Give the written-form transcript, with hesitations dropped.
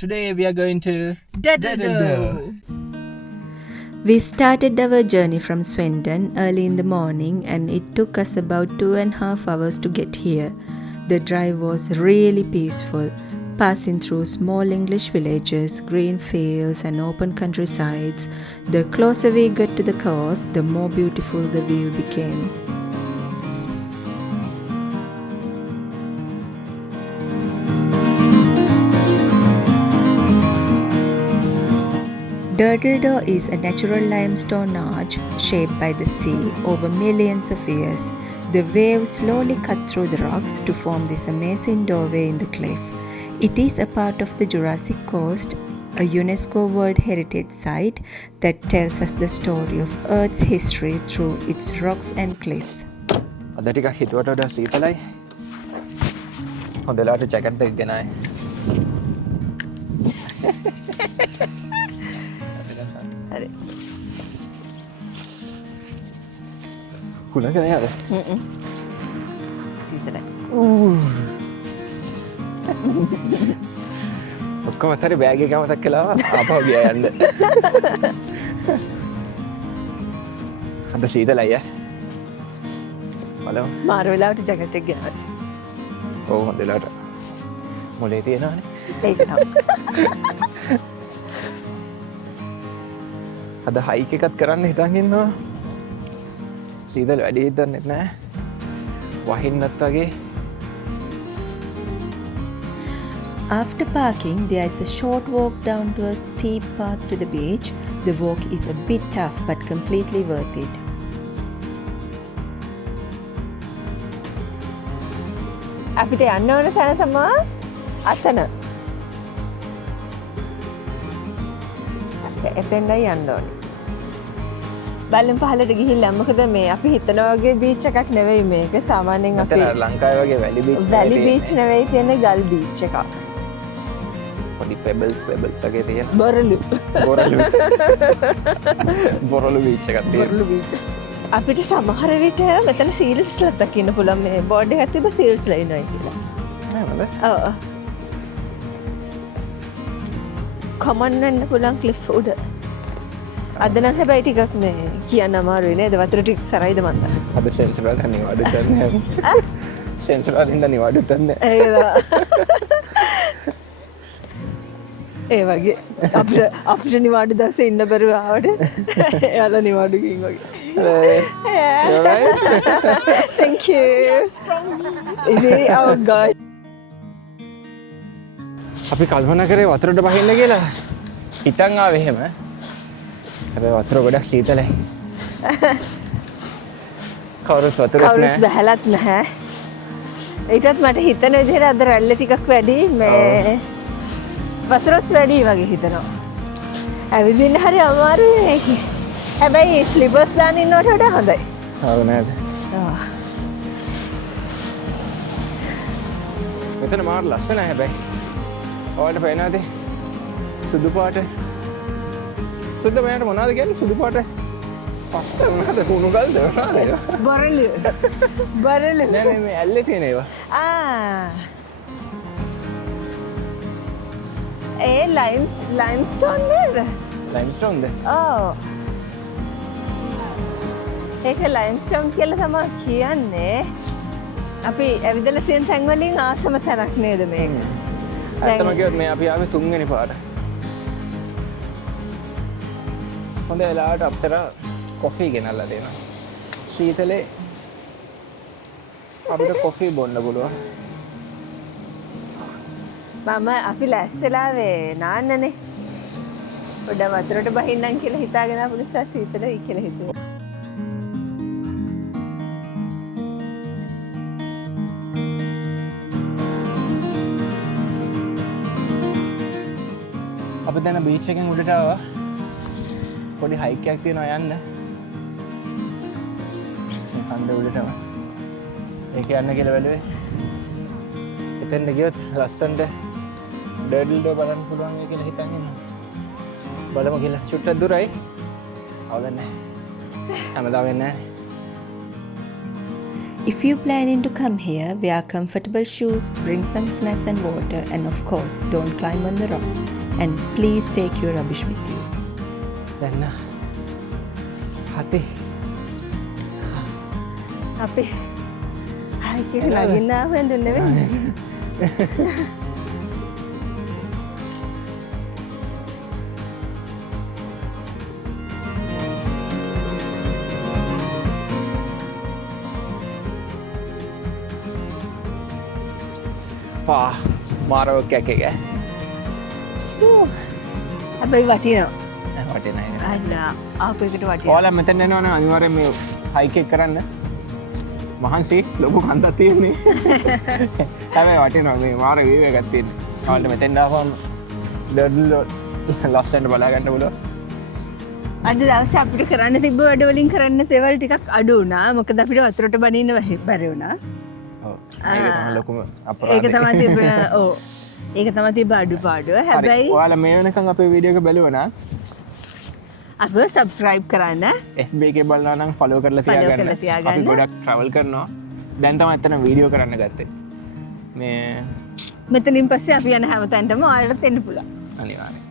Today we are going to Da-da-do. We started our journey from Swindon early in the morning and it took us about 2.5 hours to get here. The drive was really peaceful, passing through small English villages, green fields and open countrysides. The closer we got to the coast, the more beautiful the view became. Durdledore is a natural limestone arch shaped by the sea over millions of years. The waves slowly cut through the rocks to form this amazing doorway in the cliff. It is a part of the Jurassic Coast, a UNESCO World Heritage Site that tells us the story of Earth's history through its rocks and cliffs. අද ටිකක් හිතුවට වඩා සීතලයි. හොඳ වෙලාවට jacket එක ගෙනාවේ. හරි. හුලඟ නෑ අද. සීතලයි. ඔක්කොම අතරේ බෑග් එක මතක් කළා ආපහු ගියා යන්න. අද සීතලයි ඈ. බලමු. මාර වෙලාවට ජැකට් එක ගෙනාවා. ඔව් හොඳ වෙලාවට. මොලේ තියෙනවනේ. ඒක තමයි. අද හයික් එකක් කරන්න හිතන් ඉන්නවා. සීතල වැඩි හිතන්නෙත් නෑ. වහින්නත් වගේ. After parking, there is a short walk down to a steep path to the beach. The walk is a bit tough but completely worth it. අපිට යන්න ඕන තැන තමයි අතන. එතෙන්දයි යන්න ඕනේ. බලමු පහළට ගිහිල්ලා මොකද මේ අපි හිතන වගේ බීච් එකක් නෙවෙයි මේක. සාමාන්‍යයෙන් අපි ලංකාවේ වගේ වැලි බීච් නෙවෙයි තියෙන ගල් බීච් එකක්. පොඩි පෙබල්ස් වගේ තියෙන බොරළු බීච් එකක් තියෙන. බීච්. අපිට සමහර විට මෙතන සීල්ස්ලා දකින්න පුළුවන් මේ බෝඩ් එකක් තිබ්බ සීල්ස්ලා ඉන්නයි කියලා. නේද? ඔව්. කමන් වෙන්න පුළුවන් ක්ලිෆ් උඩ. අද නම් හැබැයි ටිකක් මේ කියන්න අමාරුයි නේද? වතුර ටික සරයිද මන්ද? අද සෙන්සර් වල නිවාඩු කරන්නේ. සෙන්සර් වලින් නිවාඩු කරන්නේ. ඒ වගේ අපිට නිවාඩු දවසේ ඉන්න බැරුව ආවට එයාලා නිවාඩු ගින් වගේ. Thank you. Oh God. අපි කල්පනා කරේ වතුරට බහින්න කියලා. හිතන් ආවේ එහෙම. හැබැයි වතුර ගොඩක් සීතලයි. කවුරුත් වතුරේ නෑ. බහලත් නැහැ. ඒකත් මට හිතන විදිහට අද රැල්ල ටිකක් වැඩි මේ වතුරත් වැඩි වගේ හිතනවා. ඇවිදින්න හරි අමාරුයි මේක. හැබැයි ස්ලිපර්ස් දාන්න ඉන්නවට වඩා හොඳයි. ඔව් නේද? ආ. මෙතන මාර ලස්සනයි හැබැයි. ඔයාලට පේනවද? සුදු පාට. සුදු මෑට මොනවද කියන්නේ සුදු පාට? පස්ත මොනවද කුණු ගල්ද මොනවද? බරළු. නෑ මේ ඇල්ලේ තියෙන ඒවා. ආ. ඒ ලයිම්ස්ටෝන් නේද? ලයිම්ස්ටෝන්ද? ඔව්. ඒක ලයිම්ස්ටෝන් කියලා තමයි කියන්නේ. අපි ඇවිදලා තියෙන තැන් වලින් ආසම තැනක් නේද මේක? ඇත්තම කිව්වොත් මේ අපි ආවේ 3 වෙනි පාර. හොඳ වෙලාවට අප්සරා කොෆි ගෙනල්ලා දෙනවා. සීතලේ අපිට කොෆි බොන්න පුළුවන්. මම අපි ලෑස්තිලාවේ නාන්නනේ. පොඩ වතුරට බහින්නම් කියලා හිතාගෙන ආපු නිසා සීතලයි කියලා හිතුවා. අපි දැන් බීච් එකෙන් උඩට ආවා. පොඩි හයික් එකක් තියෙනවා යන්න. මේ කන්ද උඩටම. ඒක යන්න කියලා බැලුවේ. එතෙන්ද ගියොත් ලස්සනට ඩර්ඩල්ඩෝ බලන්න පුළුවන් වෙයි කියලා හිතන් ඉන්නවා. බලමු කියලා. චුට්ටක් දුරයි. අවුලක් නැහැ. හැමදාම වෙන්නේ නැහැ. If you're planning to come here, wear comfortable shoes, bring some snacks and water, and of course, don't climb on the rocks. And please take your rubbish with you. දැන්න හතේ අපේ හයික නගින්නාව ඇඳුන්න වෙන්නේ. මාරවක් ඇකේක හැබැයි වටිනවා. වටනයි අන්න ආපෙකට වටිනවා. ඕල මෙතැන් එනවන අනිවාර්යෙන් මේ හයික් එක කරන්න මහන්සි ලොකු කන්දක් තියෙන්නේ හැබැයි වටිනවා මේ මාර වීව් එකක් තියෙන්නේ. ඔයාලට මෙතෙන් ආවම ලස්සනට බලා ගන්න පුළුවන්. අද දවසේ අපිට කරන්න තිබ්බ වැඩ වලින් කරන්න දේවල් ටිකක් අඩු වුණා. මොකද අපිට වතුරට බනින්න බැරි වුණා. ඔව් ඒක තමයි ලොකුම ඒක අපරාධය. තමයි තිබ්බ ඔව්. ඒක තමයි තිබ්බ අඩුපාඩුව. හැබැයි ඔයාලා මේ වෙනකන් අපේ වීඩියෝ එක බැලුවා නම් අපව සබ්ස්ක්‍රයිබ් කරන්න. FB එකේ බලනවා නම් ෆලෝ කරලා තියාගන්න. අපි ගොඩක් ට්‍රැවල් කරනවා. දැන් තමයි එතන වීඩියෝ කරන්න ගත්තේ. මේ මෙතනින් පස්සේ අපි යන හැම තැනටම ඔයාලට එන්න පුළුවන්. අනිවාර්යෙන්.